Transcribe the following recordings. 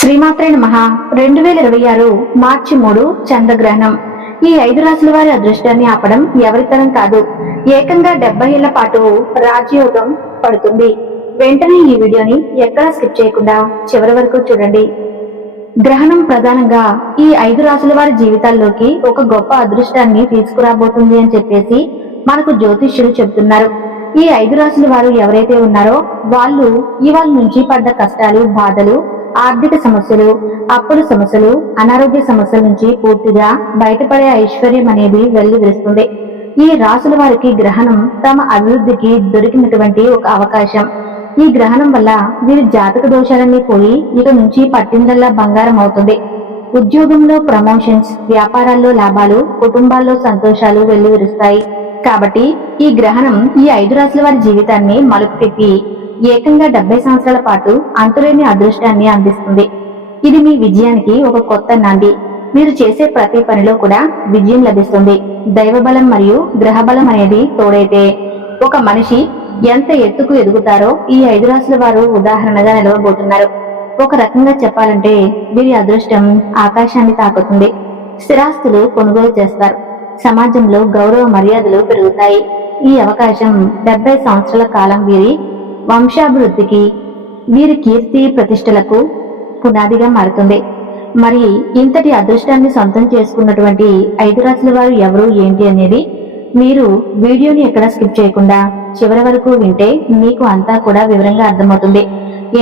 శ్రీమాత్రే నమః. 2026 మార్చి 3 చంద్రగ్రహణం. ఈ 5 రాశుల వారి అదృష్టాన్ని ఆపడం ఎవరితరం కాదు. ఏకంగా 70 ఏళ్ల పాటు రాజయోగం పడుతుంది. వెంటనే ఈ వీడియోని ఎక్కడా స్కిప్ చేయకుండా చివరి వరకు చూడండి. గ్రహణం ప్రధానంగా ఈ 5 రాశుల వారి జీవితాల్లోకి ఒక గొప్ప అదృష్టాన్ని తీసుకురాబోతుంది అని చెప్పేసి మనకు జ్యోతిష్యులు చెబుతున్నారు. ఈ 5 రాశుల వారు ఎవరైతే ఉన్నారో వాళ్ళు ఇవాళ నుంచి పడ్డ కష్టాలు, బాధలు, ఆర్థిక సమస్యలు, అప్పుల సమస్యలు, అనారోగ్య సమస్యల నుంచి పూర్తిగా బయటపడే ఐశ్వర్యం అనేది వెల్లివిరుస్తుంది. ఈ రాశుల వారికి గ్రహణం తమ అభివృద్ధికి దొరికినటువంటి ఒక అవకాశం. ఈ గ్రహణం వల్ల వీరి జాతక దోషాలన్నీ పోయి ఇక నుంచి పట్టిందల్లా బంగారం అవుతుంది. ఉద్యోగంలో ప్రమోషన్స్, వ్యాపారాల్లో లాభాలు, కుటుంబాల్లో సంతోషాలు వెల్లివిరుస్తాయి. కాబట్టి ఈ గ్రహణం ఈ 5 రాశుల వారి జీవితాన్ని మలుపు తిప్పి ఏకంగా 70 సంవత్సరాల పాటు అంతులేని అదృష్టాన్ని అందిస్తుంది. ఇది మీ విజయానికి ఒక కొత్త నాంది. మీరు చేసే ప్రతి పనిలో కూడా విజయం లభిస్తుంది. దైవబలం మరియు గ్రహబలం అనేది తోడైతే ఒక మనిషి ఎంత ఎత్తుకు ఎదుగుతారో ఈ 5 రాశుల వారు ఉదాహరణగా నిలవబోతున్నారు. ఒక రకంగా చెప్పాలంటే వీరి అదృష్టం ఆకాశాన్ని తాకుతుంది. స్థిరాస్తులు కొనుగోలు చేస్తారు. సమాజంలో గౌరవ మర్యాదలు పెరుగుతాయి. ఈ అవకాశం 70 సంవత్సరాల కాలం వీరి వంశాభివృద్ధికి, వీరి కీర్తి ప్రతిష్టలకు పునాదిగా మారుతుంది. మరి ఇంతటి అదృష్టాన్ని సొంతం చేసుకున్నటువంటి 5 రాశుల వారు ఎవరు ఏంటి అనేది మీరు వీడియోని ఎక్కడ స్కిప్ చేయకుండా చివరి వరకు వింటే మీకు అంతా కూడా వివరంగా అర్థమవుతుంది.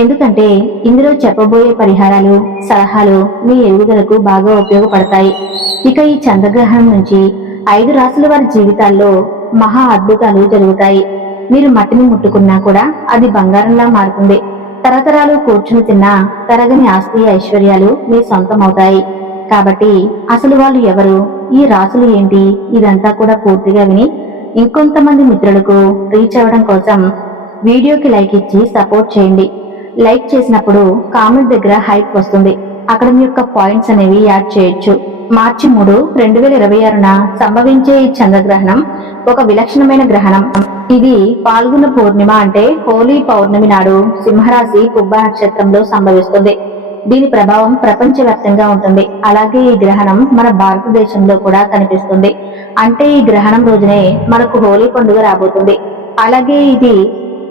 ఎందుకంటే ఇందులో చెప్పబోయే పరిహారాలు, సలహాలు మీ ఎదుగుదలకు బాగా ఉపయోగపడతాయి. ఇక ఈ చంద్రగ్రహణం నుంచి 5 రాశుల వారి జీవితాల్లో మహా అద్భుతాలు జరుగుతాయి. మీరు మట్టిని ముట్టుకున్నా కూడా అది బంగారంలా మారుతుంది. తరతరాలు కూర్చుని తిన్నా తరగని ఆస్తి, ఐశ్వర్యాలు మీ సొంతం అవుతాయి. కాబట్టి అసలు వాళ్ళు ఎవరు, ఈ రాశులు ఏంటి, ఇదంతా కూడా పూర్తిగా విని ఇంకొంతమంది మిత్రులకు రీచ్ అవ్వడం కోసం వీడియోకి లైక్ ఇచ్చి సపోర్ట్ చేయండి. లైక్ చేసినప్పుడు కామెంట్ దగ్గర హైప్ వస్తుంది. అక్కడ మీ యొక్క పాయింట్స్ అనేవి యాడ్ చేయొచ్చు. మార్చి 3, 2026న సంభవించే ఈ చంద్రగ్రహణం ఒక విలక్షణమైన గ్రహణం. ఇది పాల్గొన పూర్ణిమ అంటే హోలీ పౌర్ణమి నాడు సింహరాశి పుబ్బ నక్షత్రంలో సంభవిస్తుంది. దీని ప్రభావం ప్రపంచవ్యాప్తంగా ఉంటుంది. అలాగే ఈ గ్రహణం మన భారతదేశంలో కూడా కనిపిస్తుంది. అంటే ఈ గ్రహణం రోజునే మనకు హోలీ పండుగ రాబోతుంది. అలాగే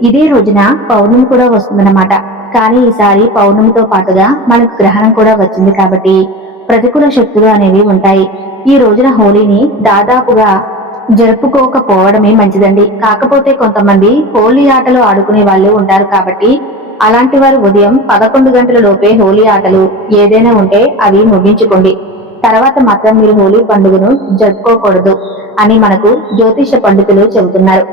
ఇదే రోజున పౌర్ణమి కూడా వస్తుందన్నమాట. కానీ ఈసారి పౌర్ణమితో పాటుగా మనకు గ్రహణం కూడా వచ్చింది కాబట్టి ప్రతికూల శక్తులు అనేవి ఉంటాయి. ఈ రోజున హోలీని దాదాపుగా జరుపుకోకపోవడమే మంచిదండి. కాకపోతే కొంతమంది హోలీ ఆటలు ఆడుకునే వాళ్ళు ఉంటారు కాబట్టి అలాంటి వారు ఉదయం 11 గంటల లోపే హోలీ ఆటలు ఏదైనా ఉంటే అవి ముగించుకోండి. తర్వాత మాత్రం మీరు హోలీ పండుగను జరుపుకోకూడదు అని మనకు జ్యోతిష పండితులు చెబుతున్నారు.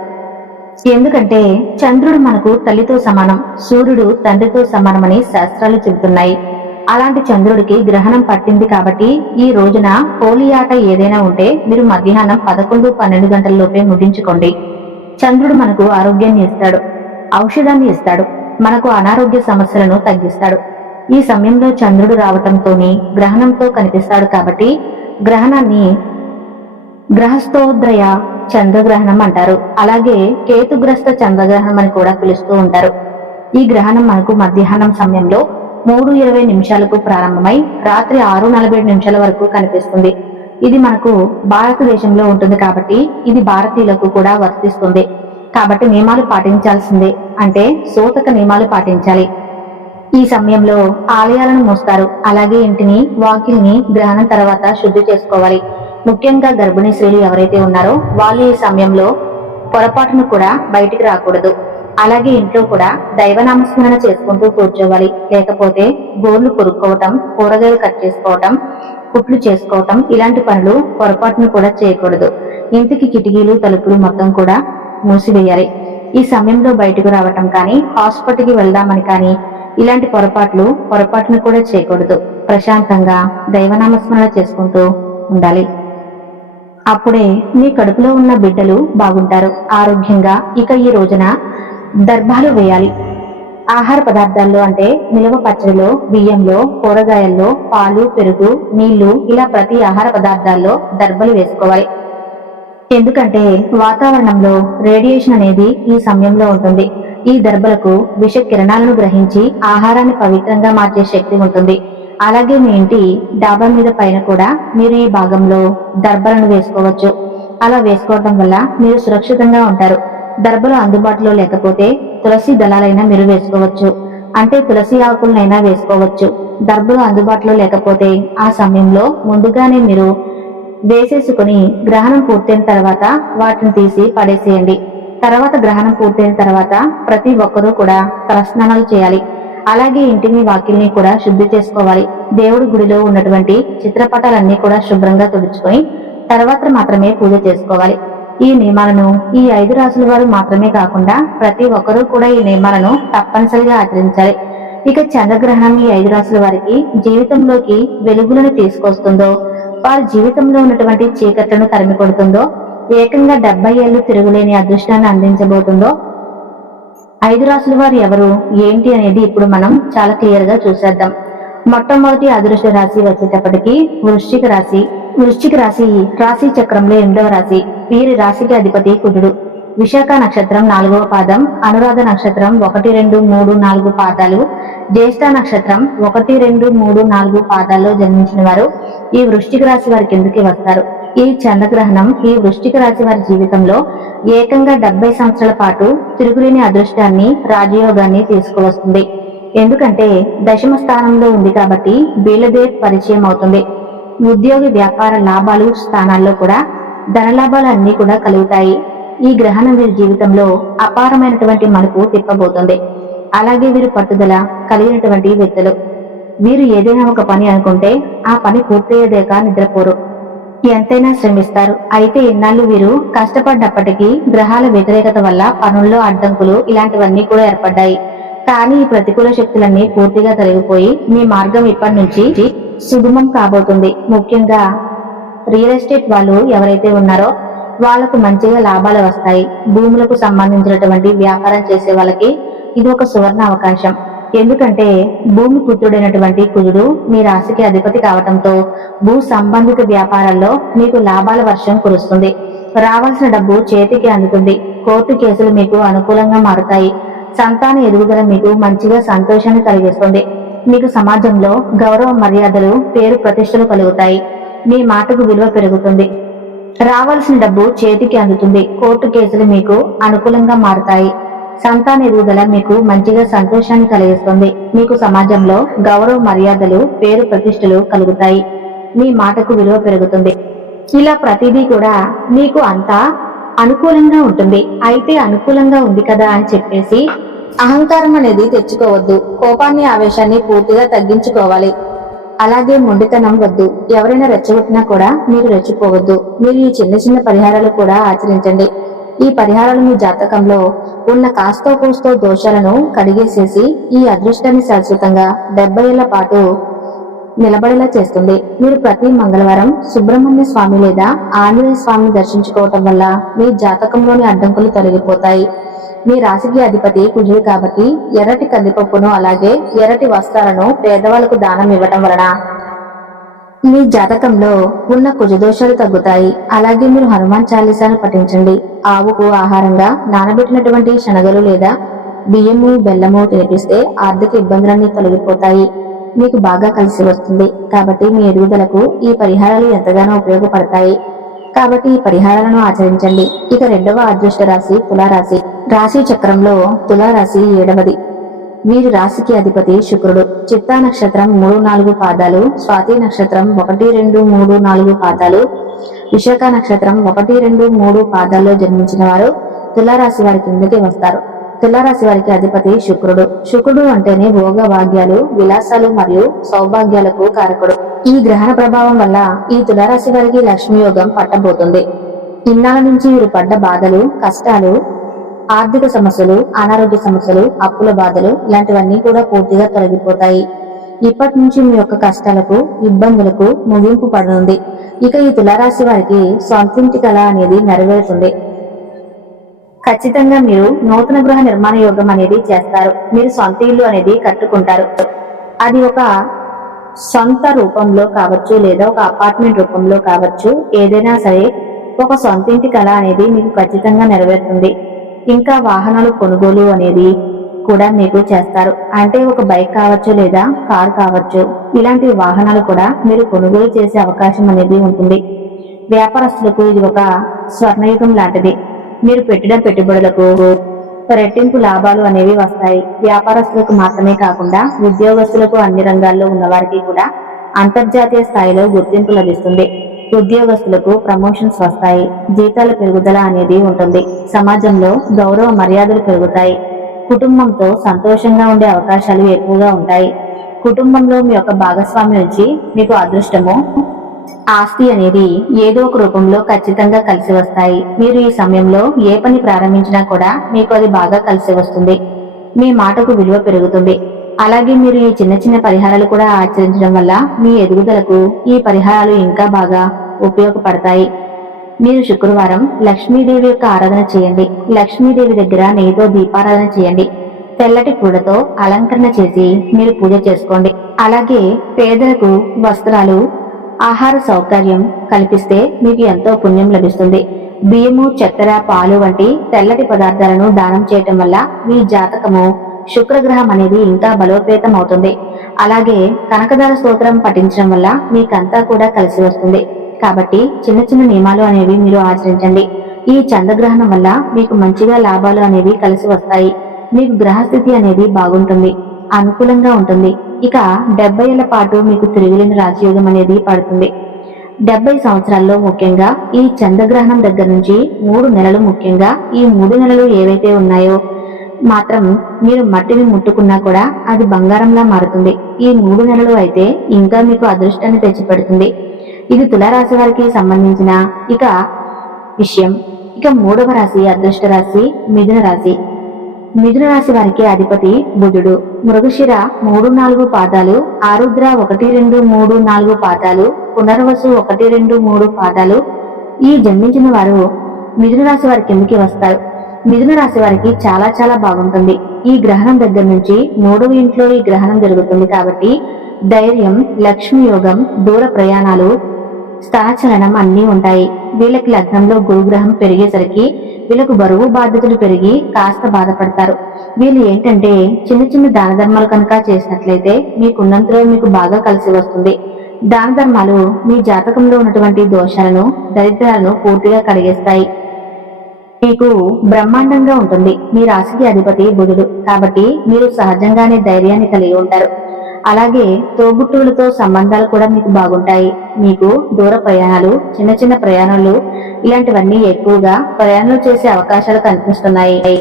ఎందుకంటే చంద్రుడు మనకు తల్లితో సమానం, సూర్యుడు తండ్రితో సమానమని శాస్త్రాలు చెబుతున్నాయి. అలాంటి చంద్రుడికి గ్రహణం పట్టింది కాబట్టి ఈ రోజున హోలీ ఆట ఏదైనా ఉంటే మీరు మధ్యాహ్నం 11, 12 గంటల లోపే ముగించుకోండి. చంద్రుడు మనకు ఆరోగ్యాన్ని ఇస్తాడు, ఔషధాన్ని ఇస్తాడు, మనకు అనారోగ్య సమస్యలను తగ్గిస్తాడు. ఈ సమయంలో చంద్రుడు రావటంతోని గ్రహణంతో కనిపిస్తాడు కాబట్టి గ్రహణాన్ని గ్రహస్థోదయ చంద్రగ్రహణం అంటారు. అలాగే కేతుగ్రస్త చంద్రగ్రహణం అని కూడా పిలుస్తూ ఉంటారు. ఈ గ్రహణం మనకు మధ్యాహ్నం సమయంలో 3:20 నిమిషాలకు ప్రారంభమై రాత్రి 6:47 నిమిషాల వరకు కనిపిస్తుంది. ఇది మనకు భారతదేశంలో ఉంటుంది కాబట్టి ఇది భారతీయులకు కూడా వర్తిస్తుంది. కాబట్టి నియమాలు పాటించాల్సిందే. అంటే సూతక నియమాలు పాటించాలి. ఈ సమయంలో ఆలయాలను మోస్తారు. అలాగే ఇంటిని, వాకిల్ని గ్రహణం తర్వాత శుద్ధి చేసుకోవాలి. ముఖ్యంగా గర్భిణీ స్త్రీలు ఎవరైతే ఉన్నారో వాళ్ళు ఈ సమయంలో పొరపాటును కూడా బయటికి రాకూడదు. అలాగే ఇంట్లో కూడా దైవనామస్మరణ చేసుకుంటూ కూర్చోవాలి. లేకపోతే గోర్లు కొరుక్కోవటం, కూరగాయలు కట్ చేసుకోవటం, కుట్లు చేసుకోవటం ఇలాంటి పనులు పొరపాటును కూడా చేయకూడదు. ఇంటికి కిటికీలు, తలుపులు మొత్తం కూడా మూసివేయాలి. ఈ సమయంలో బయటకు రావటం కానీ, హాస్పిటల్కి వెళ్దామని కానీ ఇలాంటి పొరపాటును కూడా చేయకూడదు. ప్రశాంతంగా దైవనామస్మరణ చేసుకుంటూ ఉండాలి. అప్పుడే మీ కడుపులో ఉన్న బిడ్డలు బాగుంటారు, ఆరోగ్యంగా. ఇక ఈ రోజున దర్భాలు వేయాలి. ఆహార పదార్థాల్లో అంటే నిలవ పచ్చడిలో, బియ్యంలో, కూరగాయల్లో, పాలు, పెరుగు, నీళ్లు ఇలా ప్రతి ఆహార పదార్థాల్లో దర్భలు వేసుకోవాలి. ఎందుకంటే వాతావరణంలో రేడియేషన్ అనేది ఈ సమయంలో ఉంటుంది. ఈ దర్భలకు విష కిరణాలను గ్రహించి ఆహారాన్ని పవిత్రంగా మార్చే శక్తి ఉంటుంది. అలాగే మీ ఇంటి డాబా మీద పైన కూడా మీరు ఈ భాగంలో దర్భలను వేసుకోవచ్చు. అలా వేసుకోవడం వల్ల మీరు సురక్షితంగా ఉంటారు. దర్భలు అందుబాటులో లేకపోతే తులసి దళాలైనా మీరు వేసుకోవచ్చు, అంటే తులసి ఆకులనైనా వేసుకోవచ్చు. దర్భలు అందుబాటులో లేకపోతే ఆ సమయంలో ముందుగానే మీరు వేసేసుకుని గ్రహణం పూర్తయిన తర్వాత వాటిని తీసి పడేసేయండి. తర్వాత గ్రహణం పూర్తయిన తర్వాత ప్రతి ఒక్కరూ కూడా తలస్నానాలు చేయాలి. అలాగే ఇంటిని వాకిల్ని కూడా శుద్ధి చేసుకోవాలి. దేవుడి గుడిలో ఉన్నటువంటి చిత్రపటాలన్నీ కూడా శుభ్రంగా తుడుచుకొని తర్వాత మాత్రమే పూజ చేసుకోవాలి. ఈ నియమాలను ఈ 5 రాసుల వారు మాత్రమే కాకుండా ప్రతి ఒక్కరూ కూడా ఈ నియమాలను తప్పనిసరిగా ఆచరించాలి. ఇక చంద్రగ్రహణం ఈ 5 రాసుల వారికి జీవితంలోకి వెలుగులను తీసుకొస్తుందో, వారి జీవితంలో ఉన్నటువంటి చీకట్లను తరిమి కొడుతుందో, ఏకంగా 70 ఏళ్లు తిరుగులేని అదృష్టాన్ని అందించబోతుందో, 5 రాసుల వారు ఎవరు ఏంటి అనేది ఇప్పుడు మనం చాలా క్లియర్ గా చూసేద్దాం. మొట్టమొదటి అదృష్ట రాశి వచ్చేటప్పటికి వృశ్చిక రాశి. వృశ్చిక రాశి రాశి చక్రంలో 8వ రాశి. వీరి రాశికి అధిపతి కుజుడు. విశాఖ నక్షత్రం 4వ పాదం, అనురాధ నక్షత్రం 1, 2, 3, 4 పాదాలు, జ్యేష్ఠ నక్షత్రం 1, 2, 3, 4 పాదాల్లో జన్మించిన వారు ఈ వృశ్చిక రాశి వారి కిందకి వస్తారు. ఈ చంద్రగ్రహణం ఈ వృశ్చిక రాశి వారి జీవితంలో ఏకంగా 70 సంవత్సరాల పాటు తిరుగులేని అదృష్టాన్ని, రాజయోగాన్ని తీసుకువస్తుంది. ఎందుకంటే దశమ స్థానంలో ఉంది కాబట్టి వీళ్ళదే పరిచయం అవుతుంది. ఉద్యోగ వ్యాపార లాభాలు స్థానాల్లో కూడా ధనలాభాలు అన్ని కూడా కలుగుతాయి. ఈ గ్రహణం వీరి జీవితంలో అపారమైనటువంటి మలుపు తిప్పబోతుంది. అలాగే వీరు పట్టుదల కలిగినటువంటి వ్యక్తులు. వీరు ఏదైనా ఒక పని అనుకుంటే ఆ పని పూర్తయ్యేదాకా నిద్రపోరు, ఎంతైనా శ్రమిస్తారు. అయితే ఇన్నాళ్ళు వీరు కష్టపడ్డప్పటికీ గ్రహాల వ్యతిరేకత వల్ల పనుల్లో అడ్డంకులు ఇలాంటివన్నీ కూడా ఏర్పడ్డాయి. కానీ ఈ ప్రతికూల శక్తులన్నీ పూర్తిగా తొలగిపోయి మీ మార్గం ఇప్పటి నుంచి సుగమం కాబోతుంది. ముఖ్యంగా రియల్ ఎస్టేట్ వాళ్ళు ఎవరైతే ఉన్నారో వాళ్లకు మంచిగా లాభాలు వస్తాయి. భూములకు సంబంధించినటువంటి వ్యాపారం చేసే వాళ్ళకి ఇది ఒక సువర్ణ అవకాశం. ఎందుకంటే భూమి పుత్రుడైనటువంటి కుజుడు మీ రాశికి అధిపతి కావటంతో భూ సంబంధిత వ్యాపారాల్లో మీకు లాభాల వర్షం కురుస్తుంది. రావాల్సిన డబ్బు చేతికి అందుతుంది. కోర్టు కేసులు మీకు అనుకూలంగా మారుతాయి. సంతాన ఎదుగుదల మీకు మంచిగా సంతోషాన్ని కలిగిస్తుంది. మీకు సమాజంలో గౌరవ మర్యాదలు, పేరు ప్రతిష్టలు కలుగుతాయి. మీ మాటకు విలువ పెరుగుతుంది. రావాల్సిన డబ్బు చేతికి అందుతుంది. కోర్టు కేసులు మీకు అనుకూలంగా మారుతాయి. సంతాన ఎదుగుదల మీకు మంచిగా సంతోషాన్ని కలిగిస్తుంది. మీకు సమాజంలో గౌరవ మర్యాదలు, పేరు ప్రతిష్టలు కలుగుతాయి. మీ మాటకు విలువ పెరుగుతుంది. ఇలా ప్రతిదీ కూడా మీకు అంతా అనుకూలంగా ఉంటుంది. అయితే అనుకూలంగా ఉంది కదా అని చెప్పేసి అహంకారం అనేది తెచ్చుకోవద్దు. కోపాన్ని, ఆవేశాన్ని పూర్తిగా తగ్గించుకోవాలి. అలాగే మొండితనం వద్దు. ఎవరైనా రెచ్చగొట్టినా కూడా మీరు రెచ్చిపోవద్దు. మీరు ఈ చిన్న చిన్న పరిహారాలు కూడా ఆచరించండి. ఈ పరిహారాలు మీ జాతకంలో ఉన్న కాస్తో కూస్తో దోషాలను కడిగేసేసి ఈ అదృష్టాన్ని శాశ్వతంగా 70 ఏళ్ల పాటు నిలబడేలా చేస్తుంది. మీరు ప్రతి మంగళవారం సుబ్రహ్మణ్య స్వామి లేదా ఆంజనేయ స్వామిని దర్శించుకోవటం వల్ల మీ జాతకంలోని అడ్డంకులు తొలగిపోతాయి. మీ రాశికి అధిపతి కుజుడు కాబట్టి ఎర్రటి కందిపప్పును అలాగే ఎర్రటి వస్త్రాలను పేదవాళ్లకు దానం ఇవ్వటం వలన మీ జాతకంలో ఉన్న కుజదోషాలు తగ్గుతాయి. అలాగే మీరు హనుమాన్ చాలీసాను పఠించండి. ఆవుకు ఆహారంగా నానబెట్టినటువంటి శనగలు లేదా బియ్యము, బెల్లము తినిపిస్తే ఆర్థిక ఇబ్బందులన్నీ తొలగిపోతాయి. మీకు బాగా కలిసి వస్తుంది. కాబట్టి మీ ఎదుగుదలకు ఈ పరిహారాలు ఎంతగానో ఉపయోగపడతాయి. కాబట్టి ఈ పరిహారాలను ఆచరించండి. ఇక 2వ అదృష్ట రాశి తులారాశి. రాశి చక్రంలో తులారాశి 7వది. వీరి రాశికి అధిపతి శుక్రుడు. చిత్తా నక్షత్రం 3, 4 పాదాలు, స్వాతి నక్షత్రం 1, 2, 3, 4 పాదాలు, విశాఖ నక్షత్రం 1, 2, 3 పాదాల్లో జన్మించిన వారు తులారాశి వారి కిందకి వస్తారు. తులారాశి వారికి అధిపతి శుక్రుడు. శుక్రుడు అంటేనే భోగ భాగ్యాలు, విలాసాలు మరియు సౌభాగ్యాలకు కారకుడు. ఈ గ్రహణ ప్రభావం వల్ల ఈ తులారాశి వారికి లక్ష్మీ యోగం పట్టబోతుంది. ఇన్నాళ్ళ నుంచి వీరు పడ్డ బాధలు, కష్టాలు, ఆర్థిక సమస్యలు, అనారోగ్య సమస్యలు, అప్పుల బాధలు ఇలాంటివన్నీ కూడా పూర్తిగా తొలగిపోతాయి. ఇప్పటి నుంచి మీ యొక్క కష్టాలకు, ఇబ్బందులకు ముగింపు పడనుంది. ఇక ఈ తులారాశి వారికి సొంతింటి కళ అనేది నెరవేరుతుంది. ఖచ్చితంగా మీరు నూతన గృహ నిర్మాణ యోగం అనేది చేస్తారు. మీరు సొంత ఇల్లు అనేది కట్టుకుంటారు. అది ఒక సొంత రూపంలో కావచ్చు లేదా ఒక అపార్ట్మెంట్ రూపంలో కావచ్చు. ఏదైనా సరే ఒక సొంతింటి కళ అనేది మీకు ఖచ్చితంగా నెరవేరుతుంది. ఇంకా వాహనాలు కొనుగోలు అనేది కూడా మీకు చేస్తారు. అంటే ఒక బైక్ కావచ్చు లేదా కార్ కావచ్చు, ఇలాంటి వాహనాలు కూడా మీరు కొనుగోలు చేసే అవకాశం అనేది ఉంటుంది. వ్యాపారస్తులకు ఇది ఒక స్వర్ణయుగం లాంటిది. మీరు పెట్టిన పెట్టుబడులకు రెట్టింపు లాభాలు అనేవి వస్తాయి. వ్యాపారస్తులకు మాత్రమే కాకుండా ఉద్యోగస్తులకు, అన్ని రంగాల్లో ఉన్న వారికి కూడా అంతర్జాతీయ స్థాయిలో గుర్తింపు లభిస్తుంది. ఉద్యోగస్తులకు ప్రమోషన్స్ వస్తాయి, జీతాల పెరుగుదల అనేది ఉంటుంది, సమాజంలో గౌరవ మర్యాదలు పెరుగుతాయి, కుటుంబంతో సంతోషంగా ఉండే అవకాశాలు ఎక్కువగా ఉంటాయి. కుటుంబంలో మీ యొక్క భాగస్వామి నుంచి మీకు అదృష్టము, ఆస్తి అనేది ఏదో ఒక రూపంలో ఖచ్చితంగా కలిసి వస్తాయి. మీరు ఈ సమయంలో ఏ పని ప్రారంభించినా కూడా మీకు అది బాగా కలిసి వస్తుంది. మీ మాటకు విలువ పెరుగుతుంది. అలాగే మీరు ఈ చిన్న చిన్న పరిహారాలు కూడా ఆచరించడం వల్ల మీ ఎదుగుదలకు ఈ పరిహారాలు ఇంకా బాగా ఉపయోగపడతాయి. మీరు శుక్రవారం లక్ష్మీదేవి యొక్క ఆరాధన చేయండి. లక్ష్మీదేవి దగ్గర నెయ్యితో దీపారాధన చేయండి. తెల్లటి పూలతో అలంకరణ చేసి మీరు పూజ చేసుకోండి. అలాగే పేదలకు వస్త్రాలు, ఆహార సౌకర్యం కల్పిస్తే మీకు ఎంతో పుణ్యం లభిస్తుంది. బియ్యము, చక్కెర, పాలు వంటి తెల్లటి పదార్థాలను దానం చేయటం వల్ల మీ జాతకము, శుక్రగ్రహం అనేది ఇంకా బలోపేతం అవుతుంది. అలాగే కనకదార స్తోత్రం పఠించడం వల్ల మీకంతా కూడా కలిసి వస్తుంది. కాబట్టి చిన్న చిన్న నియమాలు అనేవి మీరు ఆచరించండి. ఈ చంద్రగ్రహణం వల్ల మీకు మంచిగా లాభాలు అనేవి కలిసి వస్తాయి. మీకు గ్రహస్థితి అనేది బాగుంటుంది, అనుకూలంగా ఉంటుంది. ఇక 70 ఏళ్ల పాటు మీకు తిరుగులేని రాజయోగం అనేది పడుతుంది. 70 సంవత్సరాల్లో ముఖ్యంగా ఈ చంద్రగ్రహణం దగ్గర నుంచి 3 నెలలు, ముఖ్యంగా ఈ 3 నెలలు ఏవైతే ఉన్నాయో మాత్రం మీరు మట్టిని ముట్టుకున్నా కూడా అది బంగారంలా మారుతుంది. ఈ 3 నెలలు అయితే ఇంకా మీకు అదృష్టాన్ని తెచ్చిపెడుతుంది. ఇది తులారాశి వారికి సంబంధించిన విషయం. ఇక 3వ రాశి, అదృష్ట రాశి మిథున రాశి. మిథున రాశి వారికి అధిపతి బుధుడు. మృగశిర 3-4 పాదాలు, ఆరుద్ర 1-2-3-4 పాదాలు, పునర్వసు 1-2-3 పాదాలు ఈ జన్మించిన వారు మిథున రాశి వారి కిందకి వస్తారు. మిథున రాశి వారికి చాలా చాలా బాగుంటుంది. ఈ గ్రహణం దగ్గర నుంచి 3వ ఇంట్లో ఈ గ్రహణం జరుగుతుంది కాబట్టి ధైర్యం, లక్ష్మీ యోగం, దూర ప్రయాణాలు, స్థానచలనం అన్నీ ఉంటాయి. వీళ్ళకి లగ్నంలో గురుగ్రహం పెరిగేసరికి వీళ్ళకు బరువు బాధ్యతలు పెరిగి కాస్త బాధపడతారు. వీళ్ళు ఏంటంటే చిన్న చిన్న దాన ధర్మాలు కనుక చేసినట్లయితే మీకున్నంతలో మీకు బాగా కలిసి వస్తుంది. దాన ధర్మాలు మీ జాతకంలో ఉన్నటువంటి దోషాలను, దరిద్రాలను పూర్తిగా కడిగేస్తాయి. మీకు బ్రహ్మాండంగా ఉంటుంది. మీ రాశికి అధిపతి బుధుడు కాబట్టి మీరు సహజంగానే ధైర్యాన్ని కలిగి ఉంటారు. అలాగే తోబుట్టువులతో సంబంధాలు కూడా మీకు బాగుంటాయి. మీకు దూర ప్రయాణాలు, చిన్న చిన్న ప్రయాణాలు ఇలాంటివన్నీ ఎక్కువగా ప్రయాణాలు చేసే అవకాశాలు కనిపిస్తున్నాయి.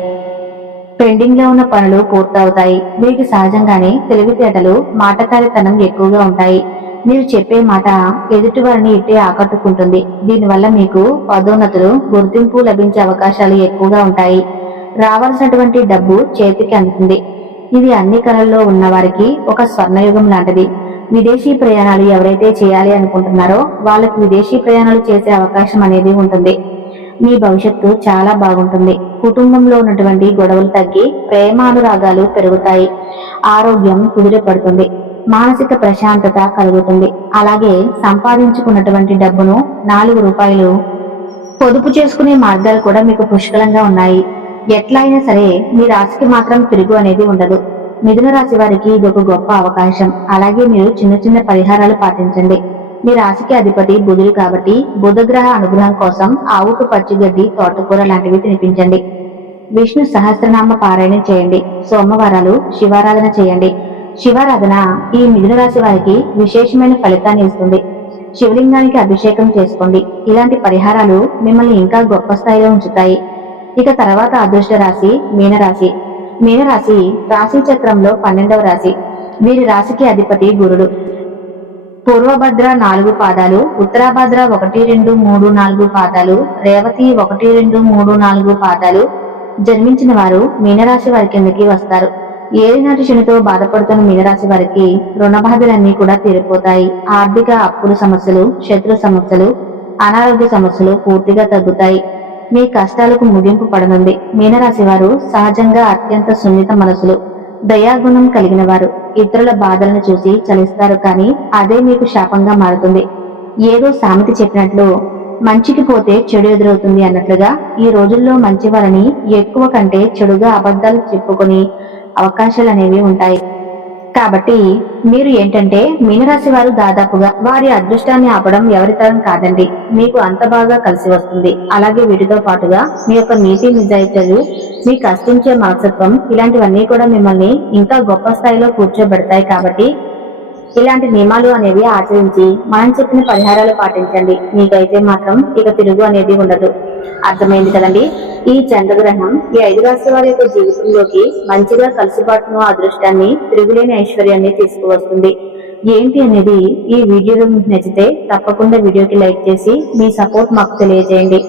పెండింగ్ లో ఉన్న పనులు పూర్తవుతాయి. మీకు సహజంగానే తెలివితేటలు, మాటకారితనం ఎక్కువగా ఉంటాయి. మీరు చెప్పే మాట ఎదుటి వారిని ఇట్టే ఆకట్టుకుంటుంది. దీనివల్ల మీకు పదోన్నతులు, గుర్తింపు లభించే అవకాశాలు ఎక్కువగా ఉంటాయి. రావాల్సినటువంటి డబ్బు చేతికి అందుతుంది. ఇది అన్ని కళల్లో ఉన్న వారికి ఒక స్వర్ణయుగం లాంటిది. విదేశీ ప్రయాణాలు ఎవరైతే చేయాలి అనుకుంటున్నారో వాళ్ళకి విదేశీ ప్రయాణాలు చేసే అవకాశం అనేది ఉంటుంది. మీ భవిష్యత్తు చాలా బాగుంటుంది. కుటుంబంలో ఉన్నటువంటి గొడవలు తగ్గి ప్రేమానురాగాలు పెరుగుతాయి. ఆరోగ్యం కుదిరపడుతుంది. మానసిక ప్రశాంతత కలుగుతుంది. అలాగే సంపాదించుకున్నటువంటి డబ్బును 4 రూపాయలు పొదుపు చేసుకునే మార్గాలు కూడా మీకు పుష్కలంగా ఉన్నాయి. ఎట్లా అయినా సరే మీ రాశికి మాత్రం తిరుగు అనేది ఉండదు. మిథున రాశి వారికి ఇది ఒక గొప్ప అవకాశం. అలాగే మీరు చిన్న చిన్న పరిహారాలు పాటించండి. మీ రాశికి అధిపతి బుధుడు కాబట్టి బుధగ్రహ అనుగ్రహం కోసం ఆవుకు పచ్చిగడ్డి, తోటకూర లాంటివి తినిపించండి. విష్ణు సహస్రనామ పారాయణ చేయండి. సోమవారాలు శివారాధన చేయండి. శివారాధన ఈ మిథున రాశి వారికి విశేషమైన ఫలితాన్ని ఇస్తుంది. శివలింగానికి అభిషేకం చేసుకోండి. ఇలాంటి పరిహారాలు మిమ్మల్ని ఇంకా గొప్ప స్థాయిలో ఉంచుతాయి. ఇక తర్వాత అదృష్ట రాశి మీనరాశి. మీనరాశి రాశి చక్రంలో 12వ రాశి. వీరి రాశికి అధిపతి గురుడు. పూర్వభద్ర 4 పాదాలు, ఉత్తరాభద్ర 1-2-3-4 పాదాలు, రేవతి 1-2-3-4 పాదాలు జన్మించిన వారు మీనరాశి వారి కిందకి వస్తారు. ఏలినాటి శనితో బాధపడుతున్న మీనరాశి వారికి రుణ బాధలన్నీ కూడా తీరిపోతాయి. ఆర్థిక అప్పుల సమస్యలు, శత్రు సమస్యలు, అనారోగ్య సమస్యలు పూర్తిగా తగ్గుతాయి. మీ కష్టాలకు ముగింపు పడనుంది. మీనరాశి వారు సహజంగా అత్యంత సున్నిత మనసులు, దయాగుణం కలిగిన వారు. ఇతరుల బాధలను చూసి చలిస్తారు, కానీ అదే మీకు శాపంగా మారుతుంది. ఏదో సామెత చెప్పినట్లు మంచికి పోతే చెడు ఎదురవుతుంది అన్నట్లుగా ఈ రోజుల్లో మంచి వాళ్ళని ఎక్కువ కంటే చెడుగా అబద్ధాలు చెప్పుకొని అవకాశాలు అనేవి ఉంటాయి. కాబట్టి మీరు ఏంటంటే మీనరాశి వారు దాదాపుగా వారి అదృష్టాన్ని ఆపడం ఎవరి తరం కాదండి. మీకు అంత బాగా కలిసి వస్తుంది. అలాగే వీటితో పాటుగా మీ యొక్క నీతి నిజాయితీలు, మీ కష్టించే మనస్తత్వం ఇలాంటివన్నీ కూడా మిమ్మల్ని ఇంకా గొప్ప స్థాయిలో కూర్చోబెడతాయి. కాబట్టి ఇలాంటి నియమాలు అనేవి ఆచరించి మనం చెప్పిన పరిహారాలు పాటించండి. మీకైతే మాత్రం ఇక తిరుగు అనేది ఉండదు. అర్థమైంది కదండి. ఈ చంద్రగ్రహణం ఈ 5 రాశుల వారి యొక్క జీవితంలోకి మంచిగా కలిసిపాటును, అదృష్టాన్ని, తిరుగులేని ఐశ్వర్యాన్ని తీసుకువస్తుంది. ఏంటి అనేది ఈ వీడియోలో మీకు నచ్చితే తప్పకుండా వీడియోకి లైక్ చేసి మీ సపోర్ట్ మాకు తెలియజేయండి.